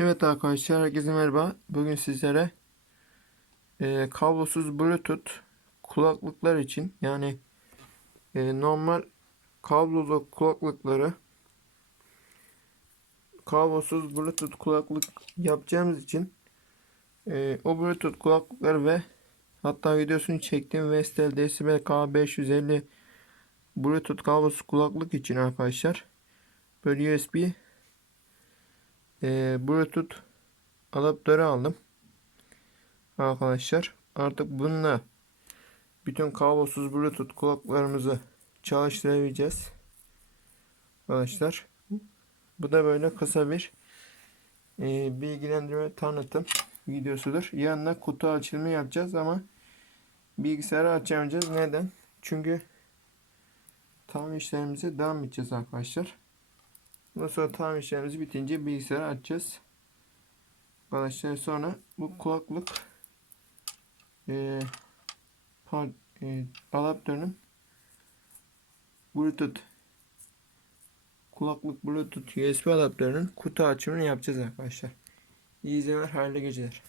Evet arkadaşlar herkese merhaba. Bugün sizlere e, kablosuz Bluetooth kulaklıklar için yani e, normal kablolu kulaklıkları kablosuz Bluetooth kulaklık yapacağımız için e, o Bluetooth kulaklıkları ve hatta videosunu çektiğim Vestel Decibel K550 Bluetooth kablosuz kulaklık için arkadaşlar böyle USB e, Bluetooth adaptörü aldım. Arkadaşlar artık bununla bütün kablosuz Bluetooth kulaklarımızı çalıştırabileceğiz. Arkadaşlar bu da böyle kısa bir e, bilgilendirme tanıtım videosudur. Yanına kutu açılımı yapacağız ama bilgisayarı açamayacağız. Neden? Çünkü tam işlerimize devam edeceğiz arkadaşlar. Bundan sonra tamir işlemimiz bitince bilgisayarı açacağız. Arkadaşlar sonra bu kulaklık e, par, e, adaptörünün Bluetooth kulaklık Bluetooth USB adaptörünün kutu açımını yapacağız arkadaşlar. İyi izlemeler, hayırlı geceler.